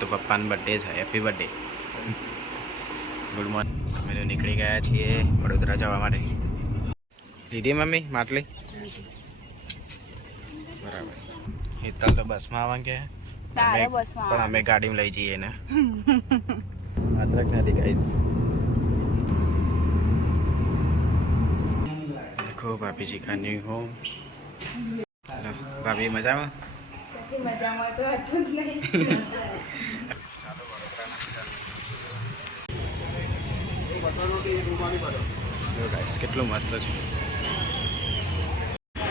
તો પપ્પાનો બર્થડે છે. Happy birthday. Good morning. અમે તો નીકળી ગયા છીએ વડોદરા જવા માટે. લીધી મમ્મી માટલી? બરાબર. હેતલ તો બસમાં આવવા કે પણ અમે ગાડીમાં લઈ જઈએ ને. માત્ર નથી ગાઈસ. દેખો ભાભીજી કા ન્યू હોમ. ભાભી મજામાં? મજામાં તો હતું જ નહીં. કેટલું મસ્ત છે.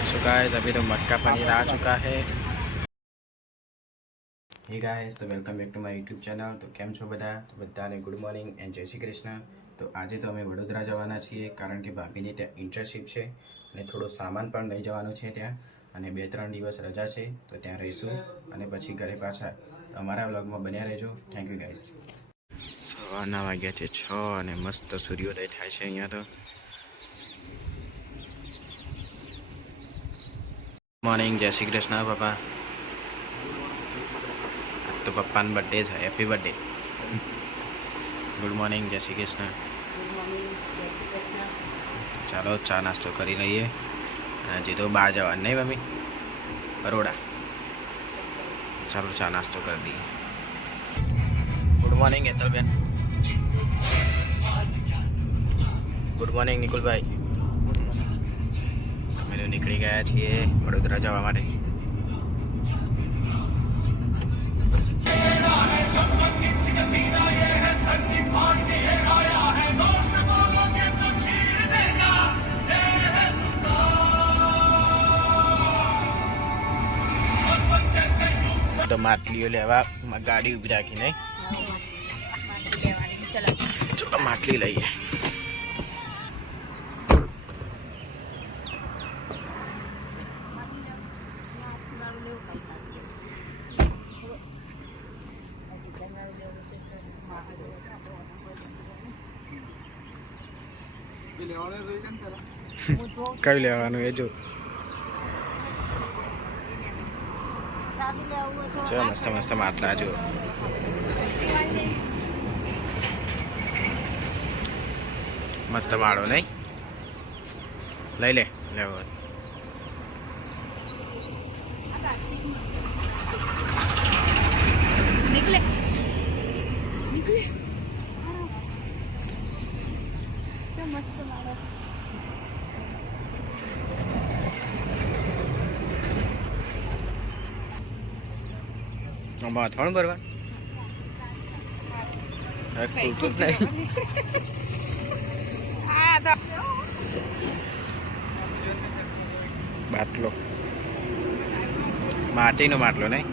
So guys, अभी तो मटका पनीर आ चुका है. Hey guys, તો welcome back to my YouTube channel. તો કેમ છો બધા? તો બધાને ગુડ મોર્નિંગ એન્ડ જય શ્રી કૃષ્ણ. તો આજે તો અમે વડોદરા જવાના છીએ કારણ કે ભાભીની ત્યાં ઇન્ટર્નશીપ છે અને થોડો સામાન પણ લઈ જવાનું છે ત્યાં, અને 2-3 દિવસ રજા છે તો ત્યાં રહીશું અને પછી ઘરે પાછા. તો અમારા વ્લોગમાં બન્યા રહેજો. Thank you guys. સવારના વાગ્યા છે 6 અને મસ્ત સૂર્યોદય થાય છે અહીંયા તો. મોર્નિંગ, જય શ્રી કૃષ્ણ પપ્પા. તો પપ્પાનો બર્થડે છે. Happy birthday. ગુડ મોર્નિંગ, જય શ્રી કૃષ્ણ. ચાલો ચા નાસ્તો કરી લઈએ. હજી તો બહાર જવાનું નહીં મમ્મી? બરોડા. ચાલો ચા નાસ્તો કરી દઈએ. Good morning Hetalben. Good morning Nikulbhai. અમે તો નીકળી ગયા છીએ વડોદરા જવા માટે. તો માટલીઓ લેવા ગાડી ઊભી રાખી નહીં. ચલો માટલી લઈએ. કઈ લેવાનું એ જો. જો મસ્ત મસ્ત માટલા જો. મસ્ત માળો નહીં? લઈ લે લેવો. નીકળે નીકળે તો મસ્ત મારો. થોડું ભરવા ખૂટતું જ નહીં. બાટલો માટીનો માટલો નહીં?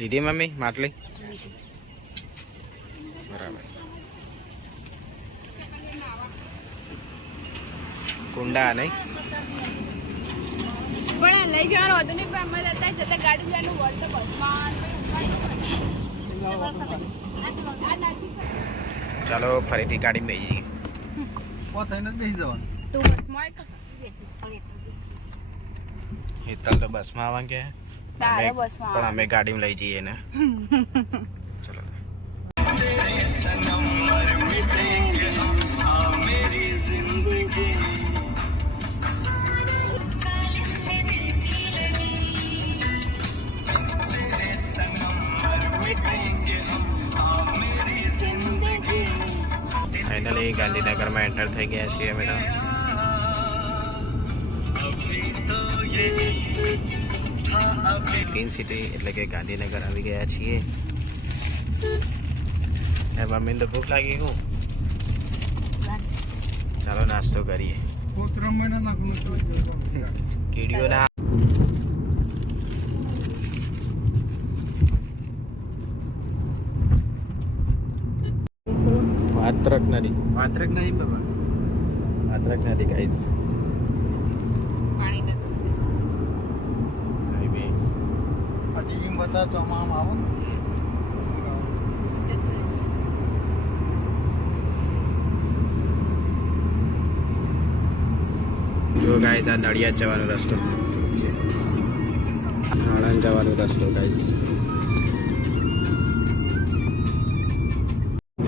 લીધી મમ્મી માટલી? બરાબર. કુંડા નહીં? પણ લઈ જવાનું હતું નહીં, પણ અમારે અત્યારે જતા ગાડી જવાનું વળતો બસમાં. ચાલો ફરીથી ગાડી બેસી જઈએ. તું બસમાં હેતલ તો બસમાં આવવા કે તારે બસમાં પણ અમે ગાડીમાં લઈ જઈએ ને. ચલો ફાઇનલી ગાંધીનગરમાં એન્ટર થઈ ગયા છીએ અમે તો. ગ્રીન સિટી એટલે કે ગાંધીનગર આવી ગયા છીએ. મમ્મીને તો ભૂખ લાગી. હું ચાલો નાસ્તો કરીએ. કીડીઓના વાત્રક નદી. વાત્રક નદી બાબા. વાત્રક નદી ગાઈસ. પાણી નથી. હાઈવે બધા ચોમામાં આવો ને જતું રહે. જો ગાઈસ આ નડિયાદ જવાનો રસ્તો, આણંદ જવાનો રસ્તો ગાઈસ.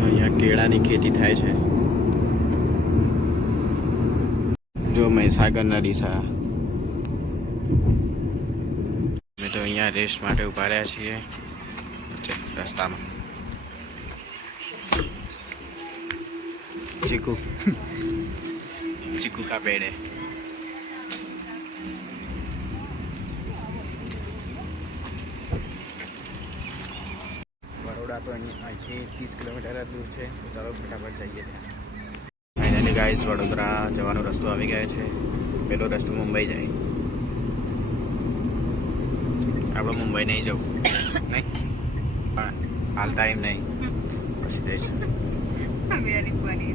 અહીંયા કેળાની ખેતી થાય છે. જો મહીસાગરના ડીસા. અમે તો અહીંયા રેસ્ટ માટે ઉભા રહ્યા છીએ રસ્તામાં. ચીકુ ચીકુ કા પેड़ है. બરોડા તો અહીંથી 30 કિલોમીટર જ દૂર છે, તો ચાલો ફટાફટ જઈએ ત્યાં. ફાઇનલી ગાઈસ વડોદરા જવાનો રસ્તો આવી ગયો છે. પેલો રસ્તો મુંબઈ જાય. આપણે મુંબઈ નહીં જવું નહીં, પણ હાલ ટાઈમ નહીં, પછી જઈશું. Very funny.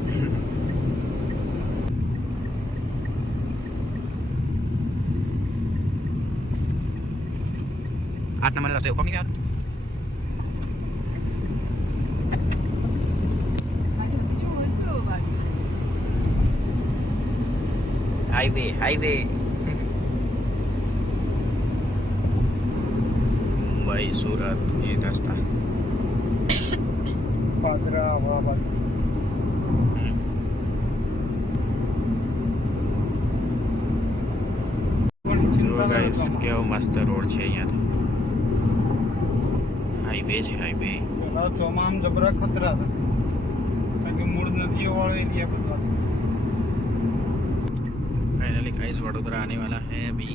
આઠ નંબર રસ્તે કોમી ગયા. Macam sejuk tu bagus. Highway Mumbai Surat એ રસ્તા. પાદરા વાળા જો ગાઈસ કેવો મસ્ત રોડ છે અહીંયા તો. હાઈવે છે, હાઈવે. ચોમામ જબરા ખતરા હતા કારણ કે મૂળ નદીઓ વાળો એરિયા બધા. फाइनली गाइस वडोदरा आने वाला है अभी,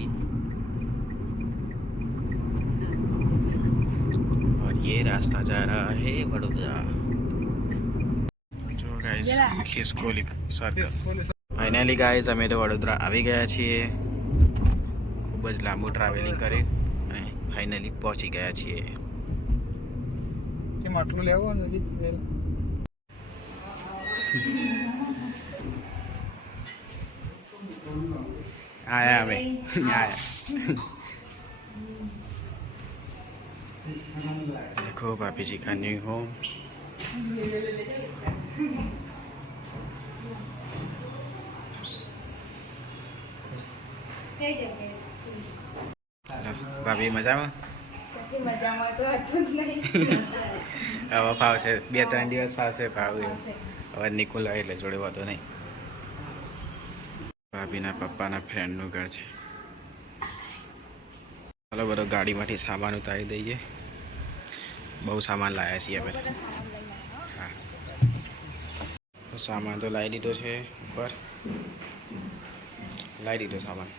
और ये रास्ता जा रहा है वडोदरा. जो गाइस खिसकोली सर्कल. फाइनली गाइस અમે તો વડોદરા આવી ગયા છીએ. ખૂબ જ લાંબુ ટ્રાવેલિંગ કરી અને ફાઇનલી પહોંચી ગયા છીએ. કેમ આટલું લેવો નજીક आया हमें आया. देखो भाभी जी का न्यू होम. ભાભી મજામાં? કશી મજામાં તો હતું જ નહીં. હવે ફાવશે, 2-3 દિવસ ફાવશે. ભાવ હવે નિકુલ આવે એટલે જોડે વાતો નહીં. ભાભીના પપ્પાના ફ્રેન્ડનું ઘર છે. ચાલો બધો ગાડીમાંથી સામાન ઉતારી દઈએ. બહુ સામાન લાવ્યા છીએ અમે. હા, તો સામાન તો લાવી દીધો છે ઉપર. લાવી દીધો સામાન.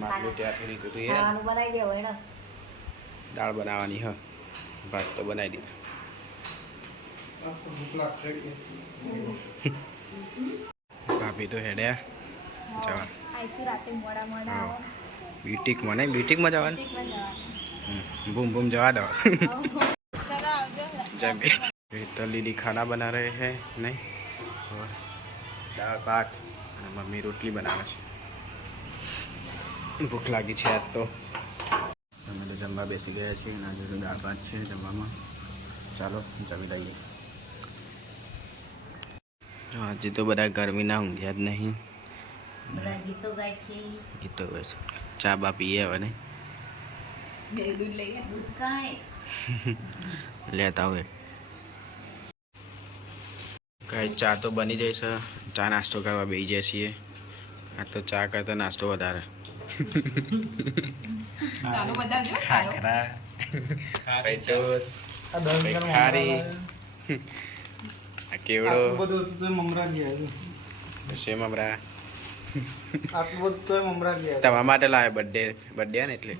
માટલું તૈયાર કરી દીધું હતું. ખાવાનું બનાવી દેવો એને. દાળ બનાવવાની. હા, ભાત તો બનાવી દીધું. ભૂખ લાગશે કે ભાભી તો હેડ્યા જવા. આઈસી રાતે મોડા મોડા હા. આવો. બ્યુટિકમાં નહીં, બ્યુટિકમાં જવાનું. ઠીકમાં જવાનું. बूम बूम जवा दो. ચલો આવજો. जब तो दीदी खाना बना रहे हैं नहीं, और दाल भात અને મમ્મી રોટલી બનાવે છે. ભૂખ લાગી છે આજ તો. અમે તો જમવા બેસી ગયા છીએ અને આજે તો દાળ ભાત છે જમવામાં. ચાલો જમી લઈએ. આજે તો બધા ગરમીના ઊંઘ્યા જ નહીં. બધા ગીતો ગાય છે. ગીતો બસ ચા બા પીએ હવે નહીં. બે દૂધ લઈએ. દૂધ કાંઈ લેતા હોય કઈ. ચા તો બની જાય છે. ચા નાસ્તો કરવા બેસી જાય છીએ. આ તો ચા કરતા નાસ્તો વધારે. ચાલો બતાવજો. ખાખરા, પેચોસ, આ 10 કઈ જણ ખારી, આ કેવડો, આટલું બધું હતું તોય મમરા ગયા છે. પછી મમરા. આટલું બધું તોય મમરા ગયા છે. તમારા માટે લાવે બર્થડે ને એટલે.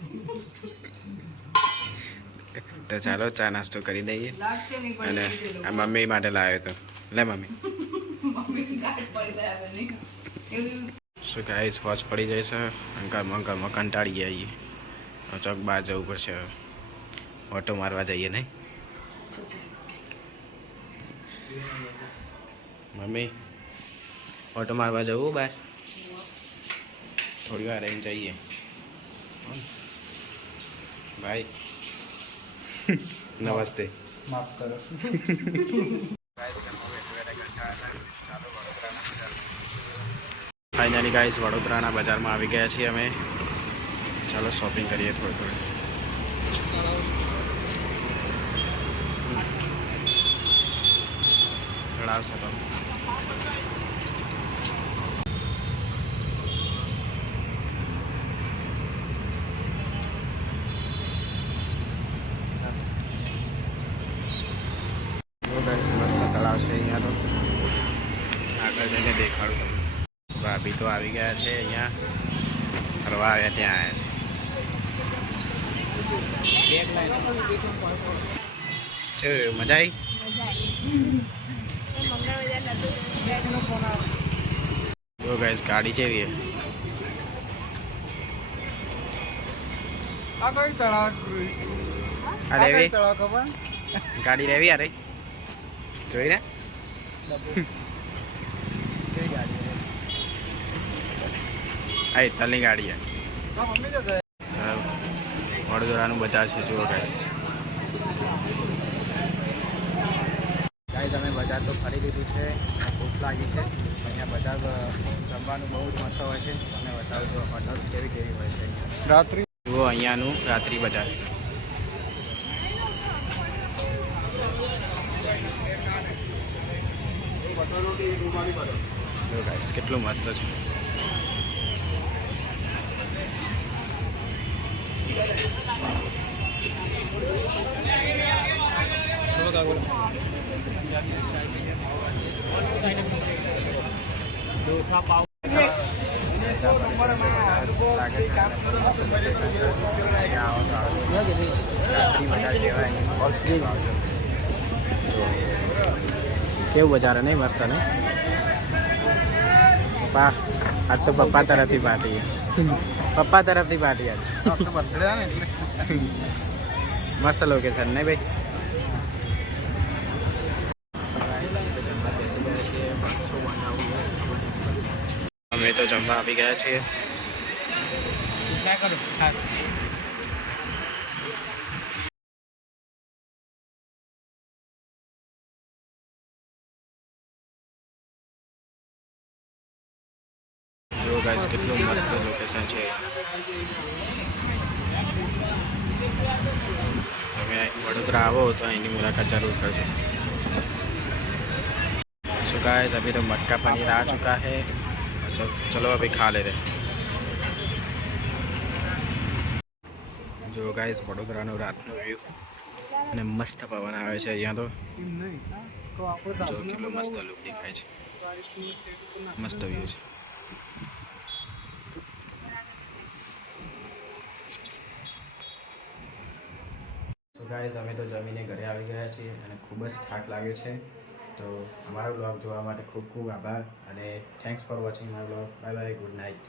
તો ચાલો ચા નાસ્તો કરી દઈએ. લાગશે નહીં અને પડી. આ મમ્મી માટે લાવ્યો તો. લે મમ્મી. મમ્મી ગાંઠ પડી બરાબર નહીં. એવું શું કાંઈ હોજ પડી જાય છે. ઘરમાં કંટાળી ગયા છીએ. ચોક બહાર જવું પડશે. ઓટો મારવા જઈએ નહીં મમ્મી? ઓટો મારવા જવું બહાર? થોડી વાર રહીને જઈએ. ભાઈ નમસ્તે. માફ કરો. ફાઇનલી ગાઈસ વડોદરાના બજારમાં આવી ગયા છીએ અમે. ચાલો શોપિંગ કરીએ થોડું. જણાવશો તો મસ્ત તળાવ છે અહીંયા તો. આગળ જઈને દેખાડું તમને. ભાભી તો આવી ગયા છે અહીંયા ફરવા આવ્યા ત્યાં આવ્યા છે. કેવું રહ્યું? મજા આવી? જો ગાઈસ ગાડી કેવી છે? આ કઈ તળાવ? આ લેવી તળાવ ખબર? ગાડી લેવી યાર જોઈ ને. આ ઇતલની ગાડી છે. મમ્મી જતા વડોદરાનું બજાર છે જુઓ ગાઈસ. ગાઈસ અમે બજાર તો ફરી લીધું છે. ભૂખ લાગી છે. અહીંયા બજાર જમવાનું બહુ જ મસ્ત હોય છે. અને બતાવજો હોટલ્સ કેવી કેવી હોય છે. રાત્રિ જુઓ અહીંયાનું રાત્રિ બજાર. જો ગાઈસ કેટલું મસ્ત છે. કેવું બજાર નહીં મસ્ત ને પપ્પા? આજ તો પપ્પા તરફથી પાર્ટી. પપ્પા તરફથી પાર્ટી આજ. બર્થડે ને એટલે મસ્ત લોકેશન નહીં ભાઈ? અમે તો જમવા આવી ગયા છીએ. કરો છાસ. જો ગાઈસ કેટલું મસ્ત લોકેશન છે. તમે વડોદરા આવો તો એની मुलाकात जरूर करજો. सो गाइस अभी तो मटका पनीर आ चुका है. चलो अभी खा लेते. જો ગાઈસ વડોદરાનો રાતનો વ્યૂ અને મસ્ત પવન આવે છે અહીંયા તો. જો કેટલો મસ્ત લુક દેખાય છે. મસ્ત વ્યૂ છે. તો ગાઈસ અમે તો જમીને ઘરે આવી ગયા છીએ અને ખૂબ જ થાક લાગ્યો છે. તો અમારો બ્લોગ જોવા માટે ખૂબ ખૂબ આભાર અને thanks for watching my blog. Bye bye, good night.